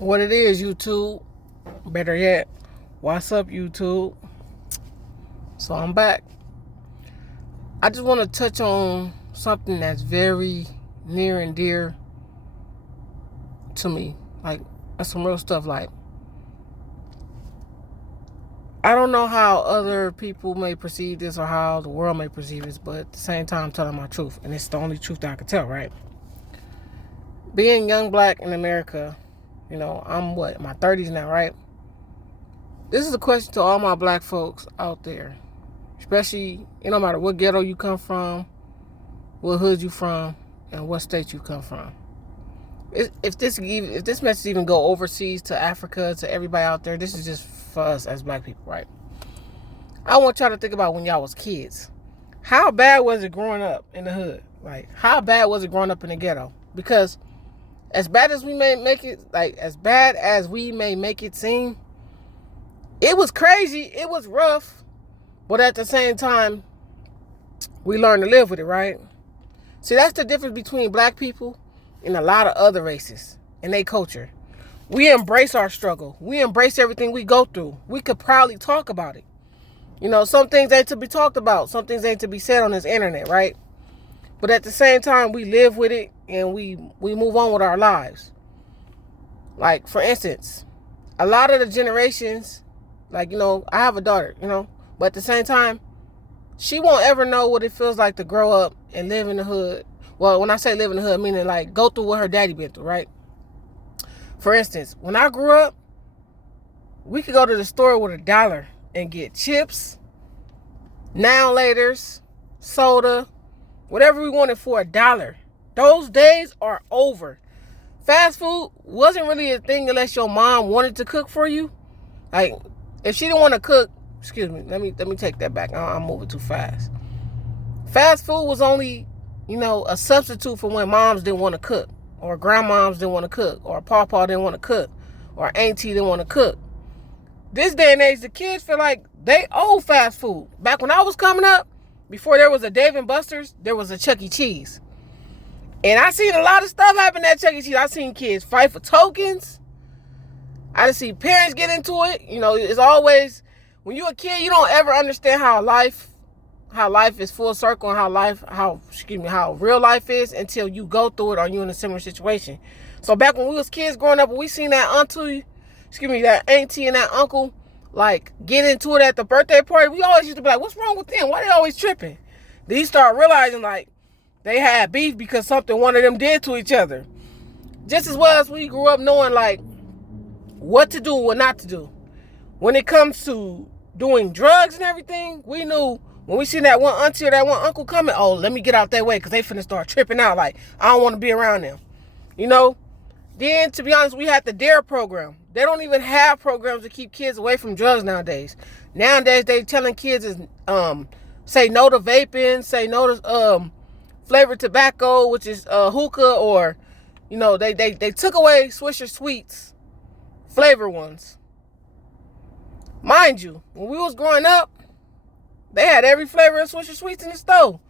What it is, YouTube. Better yet, what's up, YouTube? So I'm back. I just want to touch on something that's very near and dear to me. Like, that's some real stuff. Like, I don't know how other people may perceive this or how the world may perceive this, but at the same time, I'm telling my truth. And it's the only truth that I can tell, right? Being young black in America, I'm in my 30s now, right? This is a question to all my black folks out there, especially, no matter what ghetto you come from, what hood you from, and what state you come from. If this message even go overseas to Africa, to everybody out there, this is just for us as black people, right? I want y'all to think about when y'all was kids. How bad was it growing up in the hood? Like, how bad was it growing up in the ghetto? Because as bad as we may make it seem, it was crazy, it was rough, but at the same time, we learned to live with it, right? See, that's the difference between black people and a lot of other races and their culture. We embrace our struggle. We embrace everything we go through. We could proudly talk about it. Some things ain't to be talked about. Some things ain't to be said on this internet, right? But at the same time, we live with it and we move on with our lives. Like, for instance, a lot of the generations, I have a daughter, but at the same time, she won't ever know what it feels like to grow up and live in the hood. Well, when I say live in the hood, meaning like go through what her daddy been through, right? For instance, when I grew up, we could go to the store with $1 and get chips, now laters, soda, whatever we wanted for $1. Those days are over. Fast food wasn't really a thing unless your mom wanted to cook for you. Like, if she didn't want to cook, excuse me, let me take that back. I'm moving too fast. Fast food was only, a substitute for when moms didn't want to cook, or grandmoms didn't want to cook, or pawpaw didn't want to cook, or auntie didn't want to cook. This day and age, the kids feel like they owe fast food. Back when I was coming up, before there was a Dave and Buster's, there was a Chuck E. Cheese. And I seen a lot of stuff happen at Chuck E. Cheese. I seen kids fight for tokens. I done see parents get into it. It's always, when you're a kid, you don't ever understand how life is full circle and how real life is until you go through it or you're in a similar situation. So back when we was kids growing up, we seen that that auntie and that uncle, get into it at the birthday party, we always used to be like, what's wrong with them? Why they always tripping? Then you start realizing, they had beef because something one of them did to each other. Just as well as we grew up knowing, what to do and what not to do. When it comes to doing drugs and everything, we knew when we seen that one auntie or that one uncle coming, oh, let me get out that way because they finna start tripping out. I don't want to be around them. Then, to be honest, we had the DARE program. They don't even have programs to keep kids away from drugs nowadays. Nowadays, they telling kids is say no to vaping, say no to flavored tobacco, which is hookah, or they took away Swisher Sweets, flavor ones. Mind you, when we was growing up, they had every flavor of Swisher Sweets in the store.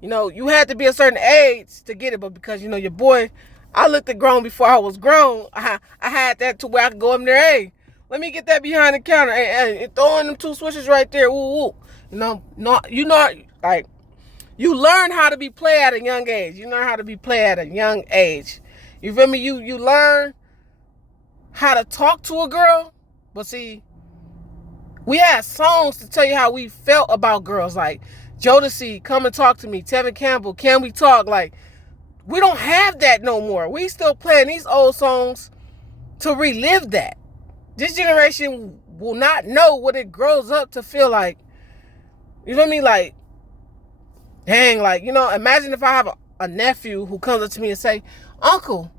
You had to be a certain age to get it, but because, your boy, I looked at grown before I was grown, I had that to where I could go up there, hey, let me get that behind the counter, and throwing them 2 Swishers right there, woo, woo. You learn how to be play at a young age. You learn how to be play at a young age. You feel me? You learn how to talk to a girl, but see, we had songs to tell you how we felt about girls, like Jodeci, Come and Talk to Me, Tevin Campbell, Can We Talk? We don't have that no more. We still playing these old songs to relive that. This generation will not know what it grows up to feel like. You feel me? Dang, imagine if I have a nephew who comes up to me and say, Uncle,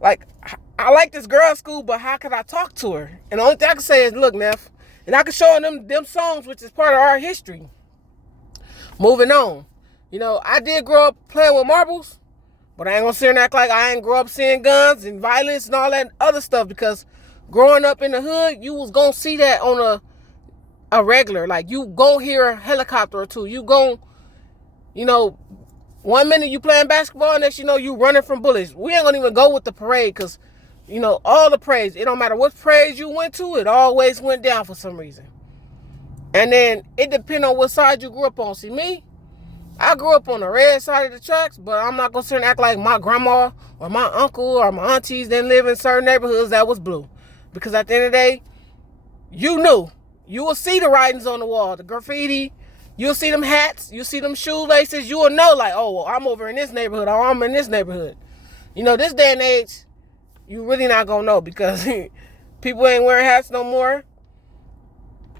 I like this girl at school, but how could I talk to her? And the only thing I can say is, look, Neff, and I can show them songs, which is part of our history. Moving on. I did grow up playing with marbles, but I ain't gonna sit and act like I ain't grow up seeing guns and violence and all that other stuff, because growing up in the hood, you was gonna see that on a regular. You gon' hear a helicopter or two. You gon', 1 minute you playing basketball, next you running from bullets. We ain't gonna even go with the parade, because You know, all the praise. It don't matter what praise you went to, it always went down for some reason. And then it depends on what side you grew up on. See, me, I grew up on the red side of the tracks, but I'm not going to sit and act like my grandma or my uncle or my aunties didn't live in certain neighborhoods that was blue. Because at the end of the day, you knew. You will see the writings on the wall, the graffiti. You'll see them hats. You'll see them shoelaces. You will know, like, oh, well, I'm over in this neighborhood, or I'm in this neighborhood. You know, this day and age, you really not going to know because people ain't wearing hats no more.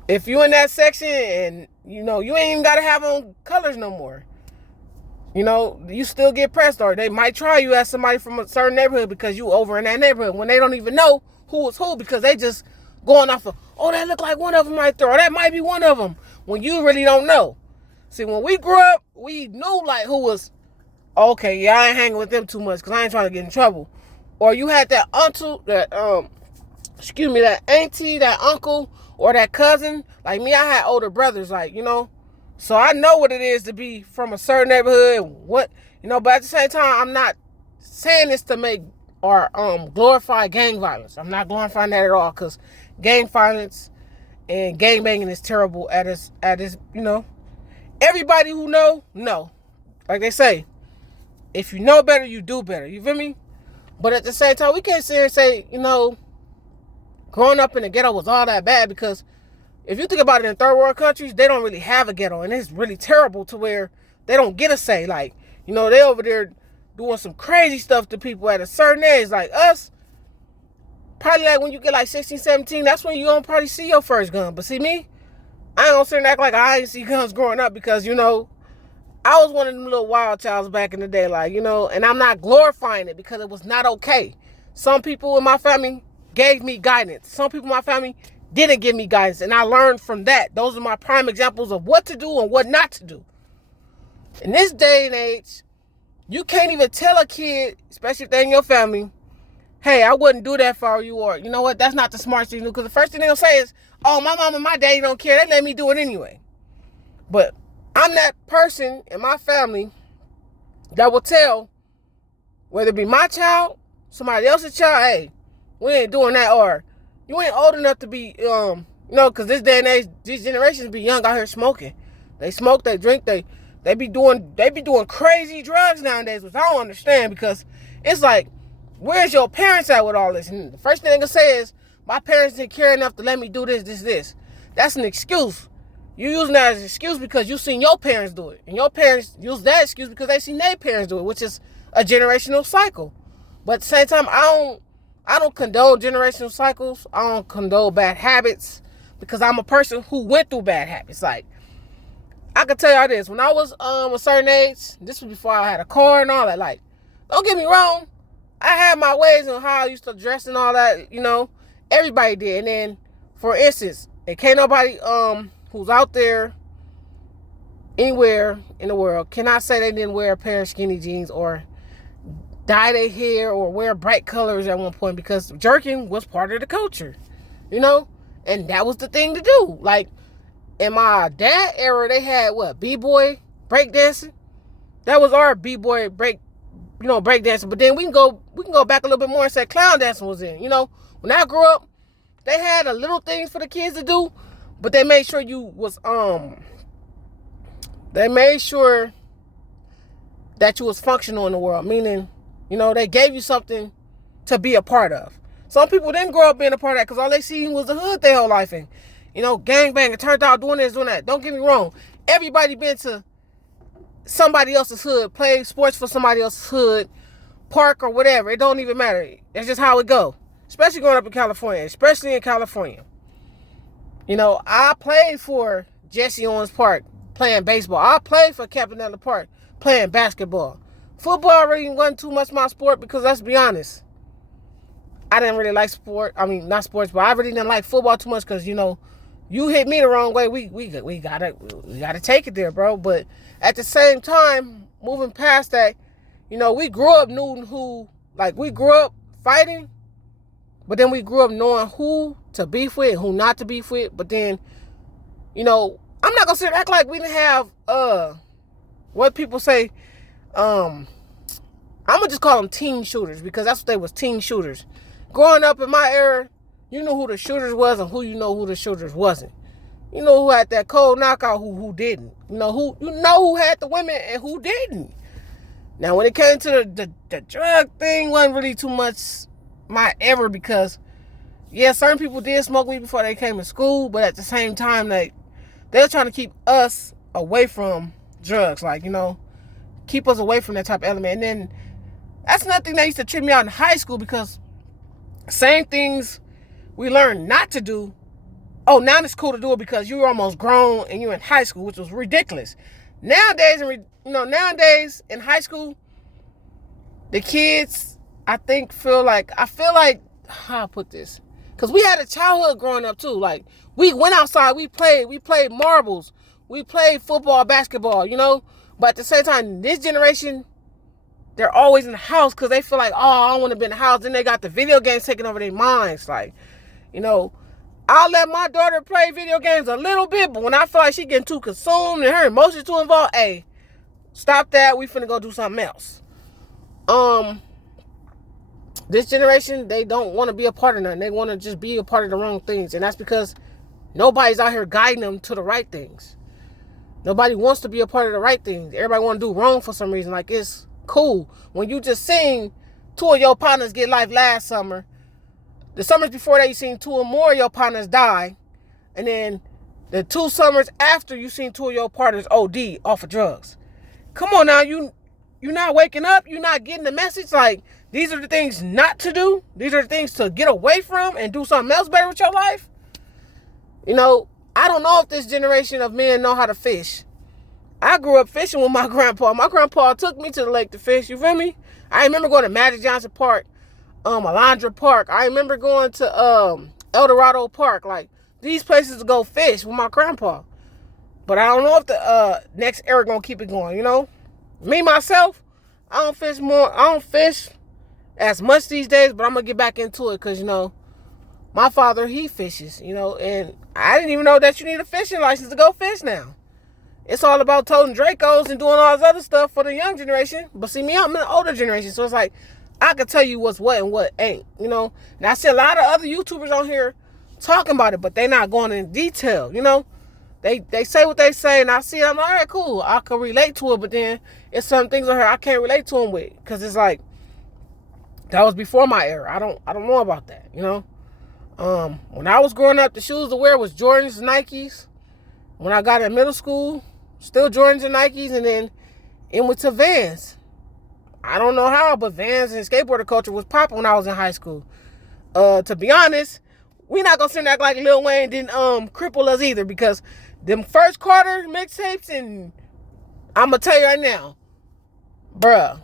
If you in that section and, you know, you ain't even got to have on colors no more. You know, you still get pressed, or they might try you as somebody from a certain neighborhood because you over in that neighborhood when they don't even know who is who because they just going off of, oh, that look like one of them right there, or that might be one of them, when you really don't know. See, when we grew up, we knew, like, who was, okay, yeah, I ain't hanging with them too much because I ain't trying to get in trouble. Or you had that uncle, that auntie, that uncle, or that cousin. Like me, I had older brothers, like, you know. So I know what it is to be from a certain neighborhood. What, you know, but at the same time, I'm not saying this to make or glorify gang violence. I'm not glorifying that at all, because gang violence and gang banging is terrible at its, you know. Everybody who know. Like they say, if you know better, you do better. You feel me? But at the same time, we can't sit here and say, you know, growing up in the ghetto was all that bad, because if you think about it, in third world countries, they don't really have a ghetto, and it's really terrible to where they don't get a say. Like, you know, they over there doing some crazy stuff to people at a certain age. Like us, probably like when you get like 16, 17, that's when you gonna probably see your first gun. But see me, I ain't gonna sit and act like I ain't see guns growing up, because, you know, I was one of them little wild childs back in the day, like, you know, and I'm not glorifying it because it was not okay. Some people in my family gave me guidance. Some people in my family didn't give me guidance, and I learned from that. Those are my prime examples of what to do and what not to do. In this day and age, you can't even tell a kid, especially if they're in your family, hey, I wouldn't do that for you, or, you know what, that's not the smartest thing to do, because the first thing they'll say is, oh, my mom and my daddy don't care. They let me do it anyway. But I'm that person in my family that will tell, whether it be my child, somebody else's child, hey, we ain't doing that, or you ain't old enough to be, you know, because this day and age, these generations be young out here smoking. They smoke, they drink, they be doing crazy drugs nowadays, which I don't understand, because it's like, where's your parents at with all this? And the first thing they gonna say is, my parents didn't care enough to let me do this. That's an excuse. You using that as an excuse because you seen your parents do it. And your parents use that excuse because they seen their parents do it, which is a generational cycle. But at the same time, I don't condone generational cycles. I don't condone bad habits, because I'm a person who went through bad habits. Like, I can tell y'all this. When I was a certain age, this was before I had a car and all that. Like, don't get me wrong, I had my ways on how I used to dress and all that, you know. Everybody did. And then, for instance, there can't nobody who's out there anywhere in the world cannot say they didn't wear a pair of skinny jeans or dye their hair or wear bright colors at one point, because jerking was part of the culture, you know, and that was the thing to do. Like, in my dad era, they had what, b-boy breakdancing. That was our b-boy breakdancing. But then we can go back a little bit more and say clown dancing was in. You know, when I grew up, they had a little things for the kids to do, but they made sure they made sure that you was functional in the world, meaning, you know, they gave you something to be a part of. Some people didn't grow up being a part of that because all they seen was the hood their whole life. And, you know, gangbanging, turned out doing this, doing that. Don't get me wrong. Everybody been to somebody else's hood, played sports for somebody else's hood, park or whatever. It don't even matter. That's just how it go. Especially growing up in California. Especially in California. You know, I played for Jesse Owens Park playing baseball. I played for Campanella Park playing basketball. Football really wasn't too much my sport, because let's be honest, I didn't really like sport. I mean, not sports, but I really didn't like football too much, because, you know, you hit me the wrong way, we gotta take it there, bro. But at the same time, moving past that, you know, we grew up knowing who, like, we grew up fighting, but then we grew up knowing who to beef with and who not to beef with. But then, you know, I'm not gonna sit and act like we didn't have what people say, I'm gonna just call them teen shooters, because that's what they was, teen shooters. growing up in my era, you knew who the shooters was and who the shooters wasn't. You know who had that cold knockout, who didn't. Who had the women and who didn't. Now, when it came to the drug thing, wasn't really too much my ever, because, yeah, certain people did smoke weed before they came to school, but at the same time, they were trying to keep us away from drugs, keep us away from that type of element. And then that's another thing that used to trip me out in high school, because same things we learned not to do, now it's cool to do it because you're almost grown and you're in high school, which was ridiculous. Nowadays in high school, the kids, I feel like, how I put this? Because we had a childhood growing up too. Like, we went outside, we played marbles, we played football, basketball, But at the same time, this generation, they're always in the house because they feel like, I don't want to be in the house. Then they got the video games taking over their minds. I'll let my daughter play video games a little bit, but when I feel like she getting too consumed and her emotions too involved, hey, stop that. We finna go do something else. This generation, they don't want to be a part of nothing. They want to just be a part of the wrong things. And that's because nobody's out here guiding them to the right things. Nobody wants to be a part of the right things. Everybody want to do wrong for some reason. Like, it's cool. When you just seen 2 of your partners get life last summer, the summers before that, you seen 2 or more of your partners die. And then the 2 summers after, you seen 2 of your partners OD off of drugs. Come on now, you're not waking up. You're not getting the message. Like, these are the things not to do. These are the things to get away from and do something else better with your life. I don't know if this generation of men know how to fish. I grew up fishing with my grandpa. My grandpa took me to the lake to fish. You feel me? I remember going to Magic Johnson Park, Alondra Park. I remember going to El Dorado Park. Like, these places to go fish with my grandpa. But I don't know if the next era gonna keep it going, Me, myself, I don't fish as much these days, but I'm gonna get back into it because, my father, he fishes, and I didn't even know that you need a fishing license to go fish now. It's all about toting Dracos and doing all this other stuff for the young generation. But see, me, I'm in the older generation, so it's like, I can tell you what's what and what ain't, And I see a lot of other YouTubers on here talking about it, but they not going in detail, They say what they say, and I see it, I'm like, all right, cool. I can relate to it, but then it's some things on here I can't relate to them with, because it's like, that was before my era. I don't know about that, When I was growing up, the shoes to wear was Jordans and Nikes. When I got in middle school, still Jordans and Nikes, and then it went to Vans. I don't know how, but Vans and skateboarder culture was popping when I was in high school. To be honest, we not gonna sit and act like Lil Wayne didn't cripple us either, because them first Carter mixtapes, and I'm gonna tell you right now, bruh,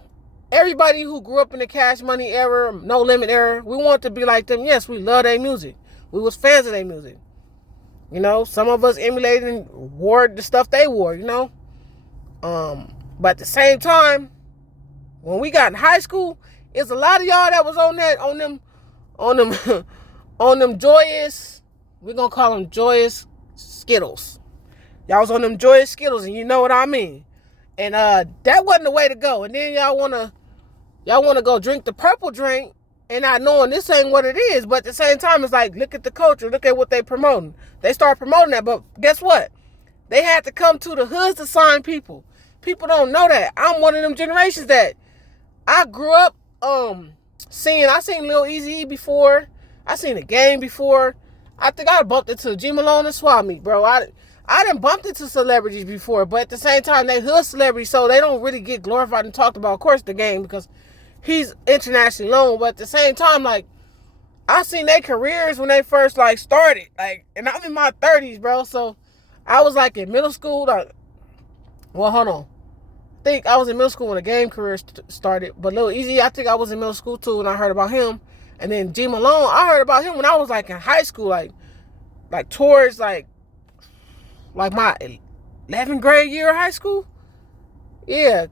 everybody who grew up in the Cash Money era, No Limit era, we want to be like them. Yes, we love their music. We was fans of their music. Some of us emulated and wore the stuff they wore, But at the same time, when we got in high school, it's a lot of y'all that was on them joyous, we're gonna call them joyous Skittles. Y'all was on them joyous Skittles, and you know what I mean. And that wasn't the way to go. And then y'all wanna go drink the purple drink and not knowing this ain't what it is. But at the same time, it's like, look at the culture, look at what they promoting. They start promoting that, but guess what? They had to come to the hoods to sign people. People don't know that. I'm one of them generations that I grew up I seen Lil Eazy before. I seen The Game before. I think I bumped into G Malone and Swami, bro. I done bumped into celebrities before, but at the same time, they hood celebrities, so they don't really get glorified and talked about. Of course, The Game, because he's internationally known, but at the same time, like, I seen their careers when they first, like, started, like, and I'm in my 30s, bro, so I was, like, in middle school, well, hold on, I think I was in middle school when The Game career started, but Lil Eazy, I think I was in middle school, too, and I heard about him, and then G Malone, I heard about him when I was, like, in high school, like towards, like my 11th grade year of high school, yeah,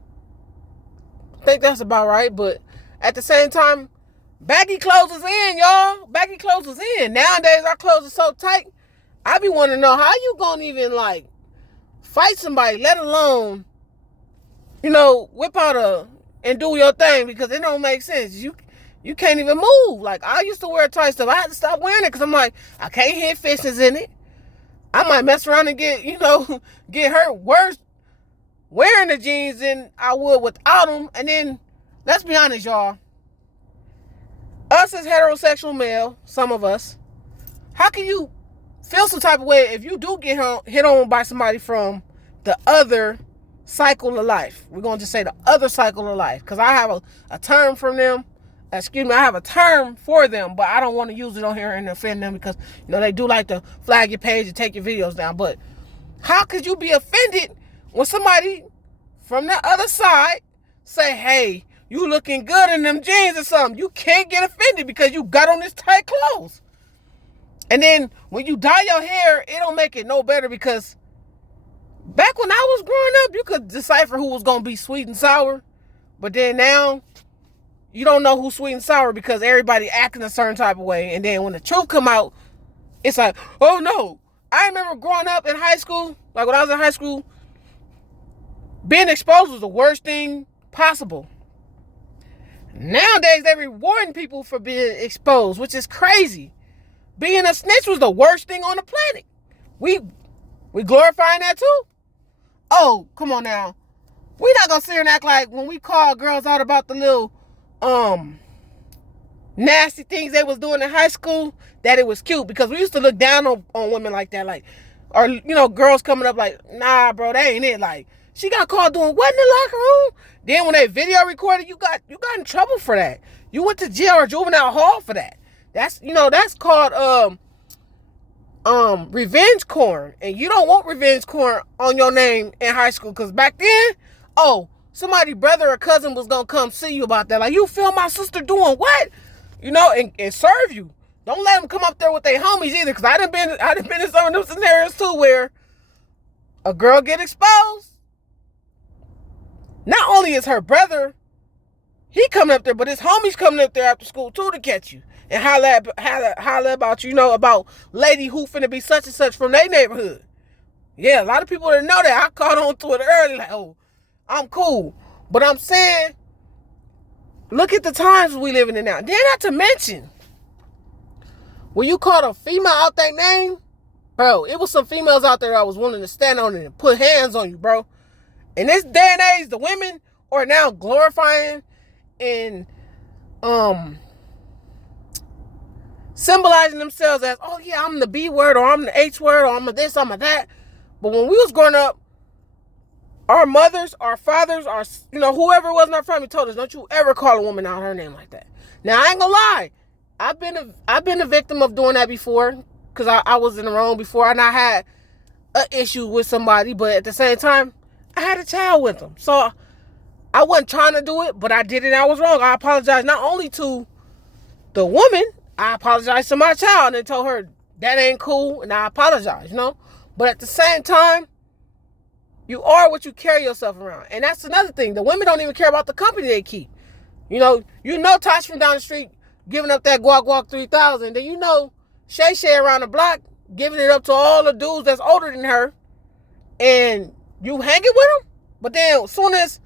I think that's about right, but at the same time, baggy clothes is in, y'all. Baggy clothes is in. Nowadays, our clothes are so tight, I be wanting to know how you gonna even, like, fight somebody, let alone, whip out and do your thing, because it don't make sense. you can't even move. Like, I used to wear tight stuff. I had to stop wearing it because I'm like, I can't hit fistings in it. I might mess around and get, get hurt worse wearing the jeans than I would without them. And then, let's be honest, y'all. Us as heterosexual male, some of us, how can you feel some type of way if you do get hit on by somebody from the other cycle of life? We're going to just say the other cycle of life, because I have a term from them. Excuse me, I have a term for them, but I don't want to use it on here and offend them because, they do like to flag your page and take your videos down. But how could you be offended when somebody from the other side say, hey, you looking good in them jeans or something? You can't get offended because you got on this tight clothes. And then when you dye your hair, it don't make it no better, because back when I was growing up, you could decipher who was going to be sweet and sour. But then now, you don't know who's sweet and sour because everybody acting a certain type of way. And then when the truth come out, it's like, oh no. I remember growing up in high school, like when I was in high school, being exposed was the worst thing possible. Nowadays, they're rewarding people for being exposed, which is crazy. Being a snitch was the worst thing on the planet. We glorifying that too? Oh, come on now. We not gonna sit here and act like when we call girls out about the little nasty things they was doing in high school, that it was cute, because we used to look down on women like that, like, or girls coming up like, nah bro, that ain't it, like, she got caught doing what in the locker room? Then when they video recorded, you got in trouble for that. You went to jail or juvenile hall for that. That's that's called revenge corn, and you don't want revenge corn on your name in high school, because back then, somebody brother or cousin was gonna come see you about that. Like, you feel my sister doing what? And serve you. Don't let them come up there with their homies either, because I done been in some of those scenarios too, where a girl get exposed. Not only is her brother, he coming up there, but his homies coming up there after school too to catch you and holler about about lady who finna be such and such from their neighborhood. Yeah, a lot of people didn't know that. I caught on to it early, like, oh, I'm cool. But I'm saying, look at the times we living in now. Then not to mention, when you called a female out their name, bro, it was some females out there that was willing to stand on it and put hands on you, bro. In this day and age, the women are now glorifying and symbolizing themselves as, oh yeah, I'm the B word, or I'm the H word, or I'm a this, I'm a that. But when we was growing up, our mothers, our fathers, our whoever it was in our family told us, don't you ever call a woman out her name like that. Now, I ain't gonna lie, I've been a victim of doing that before, because I was in the wrong before, and I had an issue with somebody, but at the same time, I had a child with them. So I wasn't trying to do it, but I did it and I was wrong. I apologize not only to the woman, I apologized to my child and told her that ain't cool, and I apologize, But at the same time, you are what you carry yourself around. And that's another thing. The women don't even care about the company they keep. Tosh from down the street giving up that guac 3000. Then Shay around the block giving it up to all the dudes that's older than her. And you hanging with them. But then as soon as,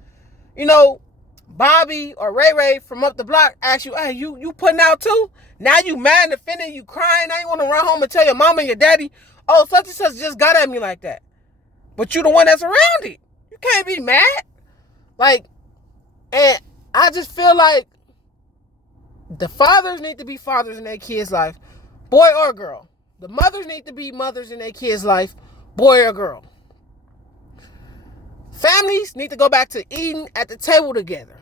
Bobby or Ray from up the block asks you, hey, you putting out too? Now you mad and offended, you crying. Now you want to run home and tell your mama and your daddy, oh, such and such just got at me like that. But you the one that's around it. You can't be mad. Like, and I just feel like the fathers need to be fathers in their kids' life, boy or girl. The mothers need to be mothers in their kids' life, boy or girl. Families need to go back to eating at the table together.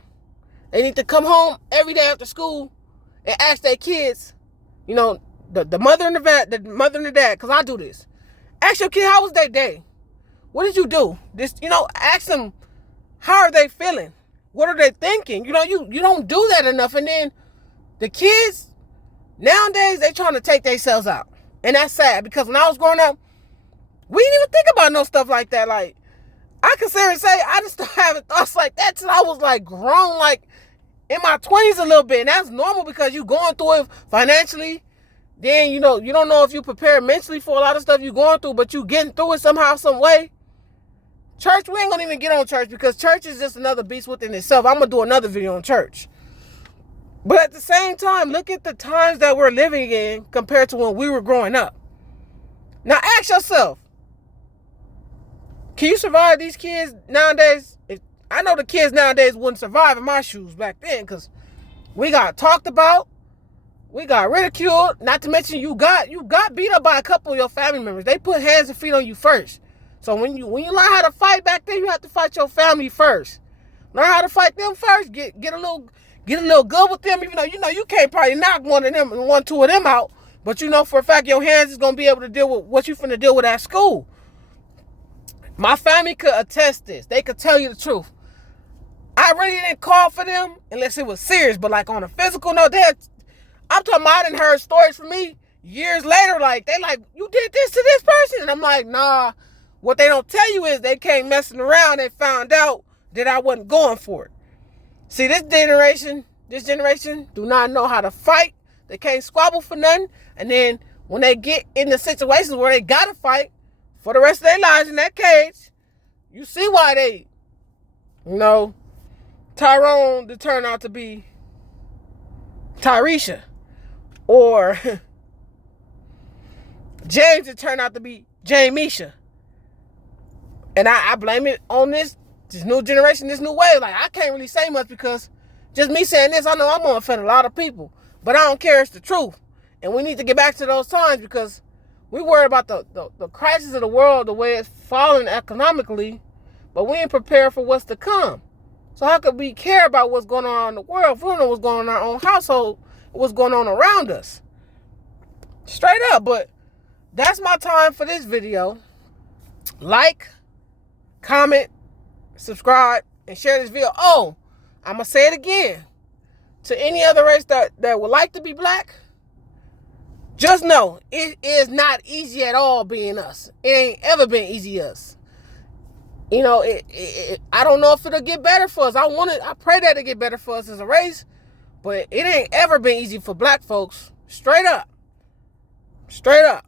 They need to come home every day after school and ask their kids, the mother and the dad, because I do this. Ask your kid, how was their day? What did you do? Ask them, how are they feeling? What are they thinking? You don't do that enough. And then the kids, nowadays, they trying to take themselves out. And that's sad, because when I was growing up, we didn't even think about no stuff like that. Like, I can seriously say, I just started having thoughts like that till I was like grown, like in my 20s a little bit. And that's normal because you going through it financially. Then, you don't know if you prepare mentally for a lot of stuff you're going through, but you getting through it somehow, some way. Church, we ain't gonna even get on church, because church is just another beast within itself. I'm gonna do another video on church. But at the same time, look at the times that we're living in compared to when we were growing up. Now ask yourself, can you survive these kids nowadays? I know the kids nowadays wouldn't survive in my shoes back then, because we got talked about, we got ridiculed, not to mention you got beat up by a couple of your family members. They put hands and feet on you first. So when you learn how to fight back then, you have to fight your family first. Learn how to fight them first. Get a little good with them. Even though you can't probably knock two of them out, but you know for a fact your hands is gonna be able to deal with what you finna deal with at school. My family could attest this. They could tell you the truth. I really didn't call for them unless it was serious. But like on a physical note, I'm talking about I done heard stories from me years later. Like they like, you did this to this person, and I'm like, nah. What they don't tell you is they came messing around and found out that I wasn't going for it. See, this generation do not know how to fight. They can't squabble for nothing. And then when they get in the situations where they gotta fight for the rest of their lives in that cage, you see why they, Tyrone to turn out to be Tyresha, or James to turn out to be Jamisha. And I blame it on this new generation, this new wave. Like, I can't really say much because just me saying this, I know I'm going to offend a lot of people. But I don't care. It's the truth. And we need to get back to those times because we worry about the crisis of the world, the way it's falling economically, but we ain't prepared for what's to come. So how could we care about what's going on in the world if we don't know what's going on in our own household, what's going on around us? Straight up. But that's my time for this video. Like, comment, subscribe, and share this video. Oh, I'm going to say it again. To any other race that would like to be black, just know it is not easy at all being us. It ain't ever been easy to us. I don't know if it'll get better for us. I pray that it get better for us as a race, but it ain't ever been easy for black folks. Straight up. Straight up.